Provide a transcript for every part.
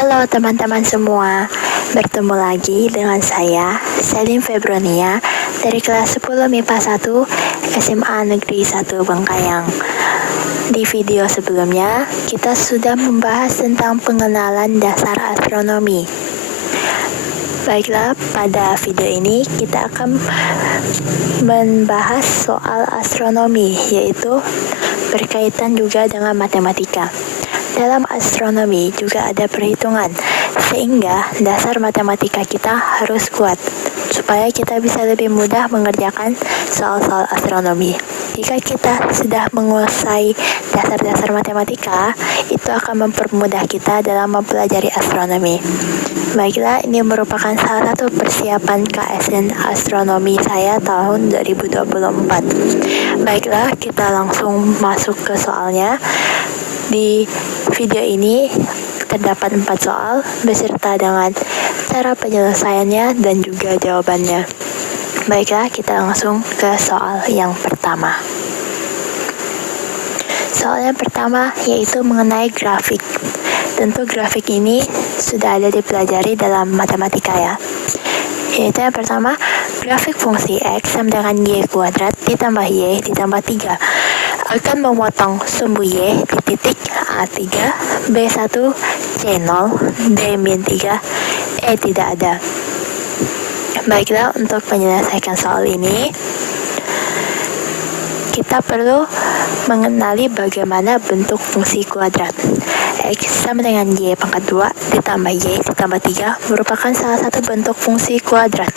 Halo teman-teman semua, bertemu lagi dengan saya, Salim Febronia, dari kelas 10 MIPA 1 SMA Negeri 1 Bengkayang. Di video sebelumnya, kita sudah membahas tentang pengenalan dasar astronomi. Baiklah, pada video ini kita akan membahas soal astronomi, yaitu berkaitan juga dengan matematika. Dalam astronomi juga ada perhitungan, sehingga dasar matematika kita harus kuat, supaya kita bisa lebih mudah mengerjakan soal-soal astronomi. Jika kita sudah menguasai dasar-dasar matematika, itu akan mempermudah kita dalam mempelajari astronomi. Baiklah, ini merupakan salah satu persiapan KSN astronomi saya tahun 2024. Baiklah, kita langsung masuk ke soalnya. Di video ini terdapat 4 soal beserta dengan cara penyelesaiannya dan juga jawabannya. Baiklah, kita langsung ke soal yang pertama. Soal yang pertama yaitu mengenai grafik. Tentu grafik ini sudah ada dipelajari dalam matematika ya. Yaitu yang pertama, grafik fungsi X sama dengan Y kuadrat ditambah Y ditambah 3 akan memotong sumbu Y di titik A3, B1, C0, D-3, E tidak ada. Baiklah, untuk menyelesaikan soal ini, kita perlu mengenali bagaimana bentuk fungsi kuadrat. X sama dengan Y pangkat 2 ditambah Y ditambah 3 merupakan salah satu bentuk fungsi kuadrat.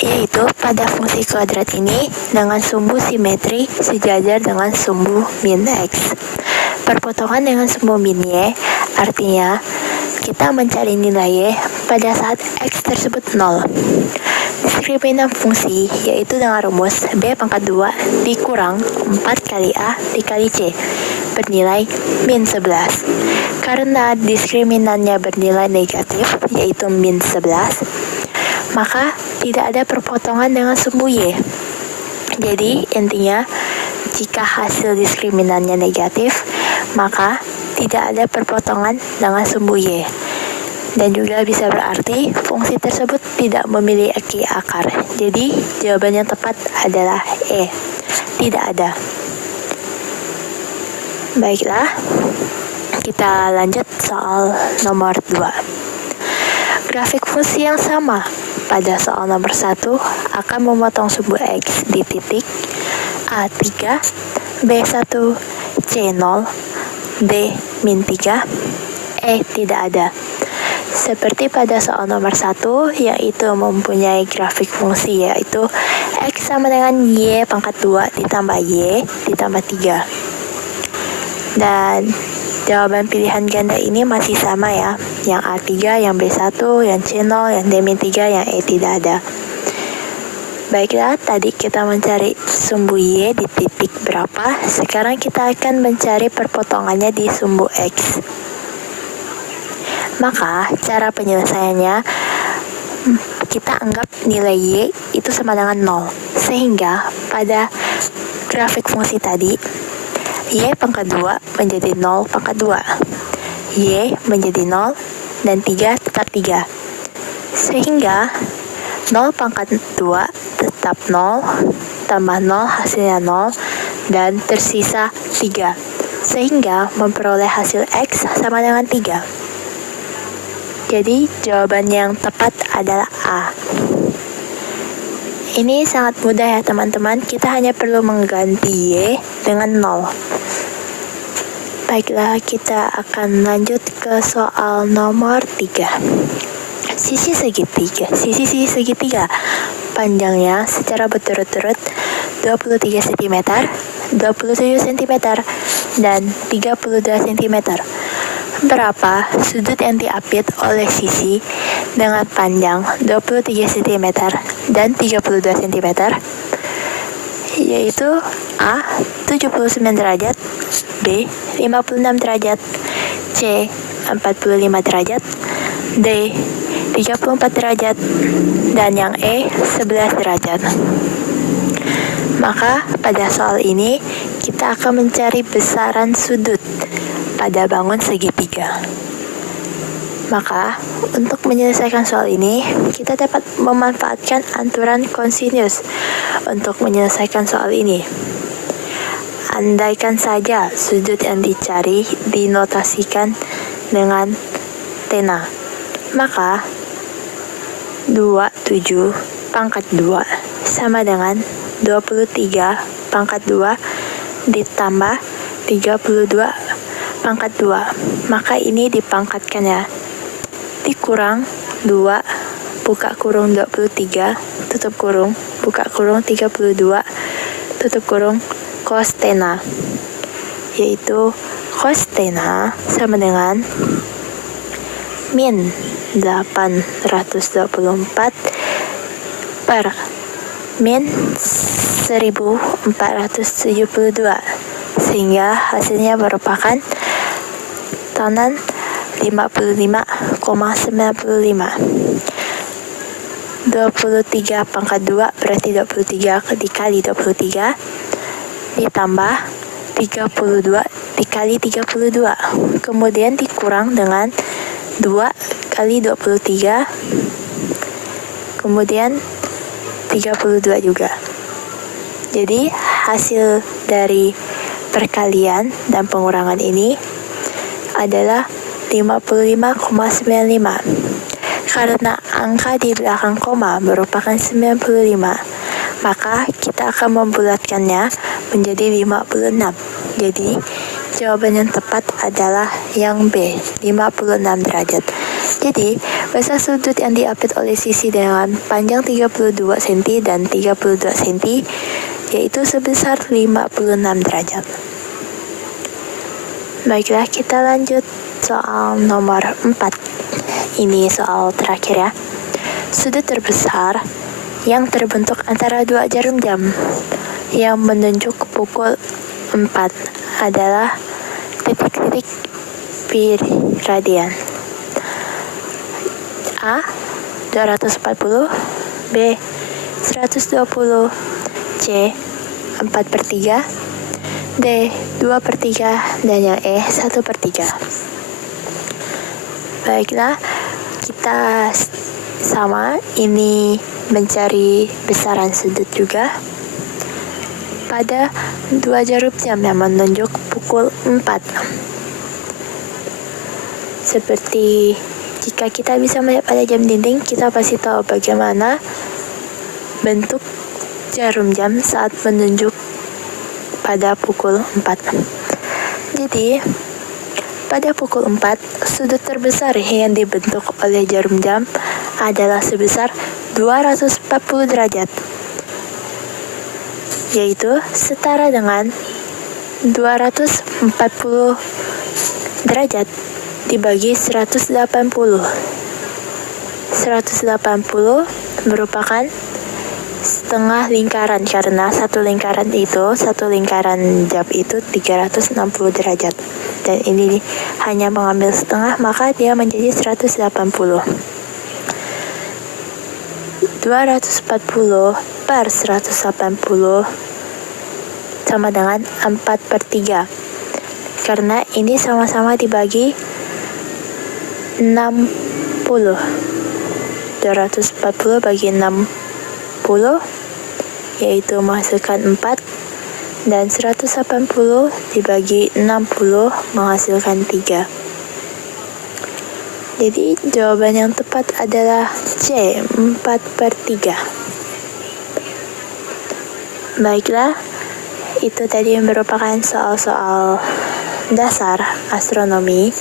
Yaitu pada fungsi kuadrat ini dengan sumbu simetri sejajar dengan sumbu min X. Perpotongan dengan sumbu min Y artinya kita mencari nilai Y pada saat X tersebut 0. Diskriminan fungsi yaitu dengan rumus B pangkat 2 dikurang 4 kali A dikali C bernilai min 11. Karena diskriminannya bernilai negatif yaitu min 11, maka tidak ada perpotongan dengan sumbu Y. Jadi intinya, jika hasil diskriminannya negatif, maka tidak ada perpotongan dengan sumbu Y. Dan juga bisa berarti fungsi tersebut tidak memiliki akar. Jadi jawaban yang tepat adalah E. Tidak ada. Baiklah, kita lanjut soal nomor 2. Grafik fungsi yang sama pada soal nomor 1 akan memotong sumbu X di titik A3, B1, C0, D-3, E tidak ada. Seperti pada soal nomor 1, yaitu mempunyai grafik fungsi yaitu X sama dengan Y pangkat 2 ditambah Y ditambah 3. Dan jawaban pilihan ganda ini masih sama ya, yang A3, yang B1, yang C0, yang D-3, yang E tidak ada. Baiklah, tadi kita mencari sumbu Y di titik berapa, sekarang kita akan mencari perpotongannya di sumbu X. Maka, cara penyelesaiannya, kita anggap nilai Y itu sama dengan 0. Sehingga, pada grafik fungsi tadi, Y pangkat 2 menjadi 0 pangkat 2. Y menjadi 0 dan 3 tetap 3. Sehingga 0 pangkat 2 tetap 0, tambah 0 hasilnya 0, dan tersisa 3. Sehingga memperoleh hasil X sama dengan 3. Jadi jawaban yang tepat adalah A. Ini sangat mudah ya teman-teman, kita hanya perlu mengganti Y dengan 0. Baiklah, kita akan lanjut ke soal nomor 3. Sisi segitiga panjangnya secara berturut-turut 23 cm, 27 cm, dan 32 cm. Berapa sudut yang diapit oleh sisi dengan panjang 23 cm dan 32 cm? Yaitu A. 79 derajat, B. 56 derajat, C. 45 derajat, D. 34 derajat, dan yang E. 11 derajat. Maka pada soal ini kita akan mencari besaran sudut pada bangun segitiga. Maka, untuk menyelesaikan soal ini, kita dapat memanfaatkan aturan kosinus untuk menyelesaikan soal ini. Andaikan saja sudut yang dicari dinotasikan dengan tena, maka 27 pangkat 2 sama dengan 23 pangkat 2 ditambah 32 pangkat 2. Maka ini dipangkatkan ya. Dikurang 2, buka kurung 23, tutup kurung, buka kurung 32, tutup kurung, cos tena. Yaitu cos tena sama dengan min 824 per min 1472, sehingga hasilnya merupakan tonan 55,95. 23 pangkat 2 berarti 23 dikali 23 ditambah 32 dikali 32, kemudian dikurang dengan 2 kali 23, kemudian 32 juga. Jadi hasil dari perkalian dan pengurangan ini adalah 55,95. Karena angka di belakang koma merupakan 95, maka kita akan membulatkannya menjadi 56. Jadi jawaban yang tepat adalah yang B, 56 derajat. Jadi, besar sudut yang diapit oleh sisi dengan panjang 32 cm dan 32 cm, yaitu sebesar 56 derajat. Baiklah, kita lanjut soal nomor 4. Ini soal terakhir ya. Sudut terbesar yang terbentuk antara dua jarum jam yang menunjuk pukul 4 adalah titik-titik pi radian. A. 240, B. 120, C. 4/3, D. 2/3, dan yang E. 1/3. Baiklah, kita sama ini mencari besaran sudut juga pada dua jarum jam yang menunjuk pukul 4. Seperti jika kita bisa melihat pada jam dinding, kita pasti tahu bagaimana bentuk jarum jam saat menunjuk pada pukul 4. Jadi, pada pukul 4, sudut terbesar yang dibentuk oleh jarum jam adalah sebesar 240 derajat, yaitu setara dengan 240 derajat dibagi 180. 180 merupakan setengah lingkaran, karena satu lingkaran jam itu 360 derajat. Dan ini hanya mengambil setengah, maka dia menjadi 180. 240 per 180 sama dengan 4/3. Karena ini sama-sama dibagi 60. 240 bagi 60 yaitu menghasilkan 4, dan 180 dibagi 60 menghasilkan 3. Jadi jawaban yang tepat adalah C, 4/3. Baiklah, itu tadi merupakan soal-soal dasar astronomi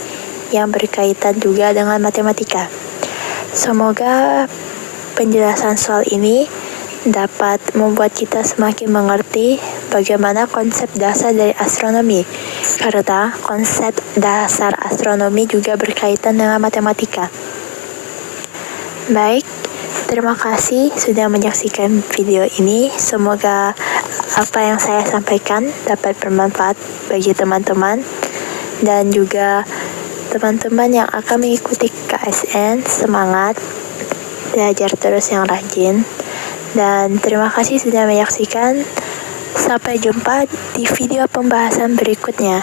yang berkaitan juga dengan matematika. Semoga penjelasan soal ini dapat membuat kita semakin mengerti bagaimana konsep dasar dari astronomi, karena konsep dasar astronomi juga berkaitan dengan matematika. Baik, terima kasih sudah menyaksikan video ini. Semoga apa yang saya sampaikan dapat bermanfaat bagi teman-teman dan juga teman-teman yang akan mengikuti KSN. Semangat, belajar terus yang rajin. Dan terima kasih sudah menyaksikan. Sampai jumpa di video pembahasan berikutnya.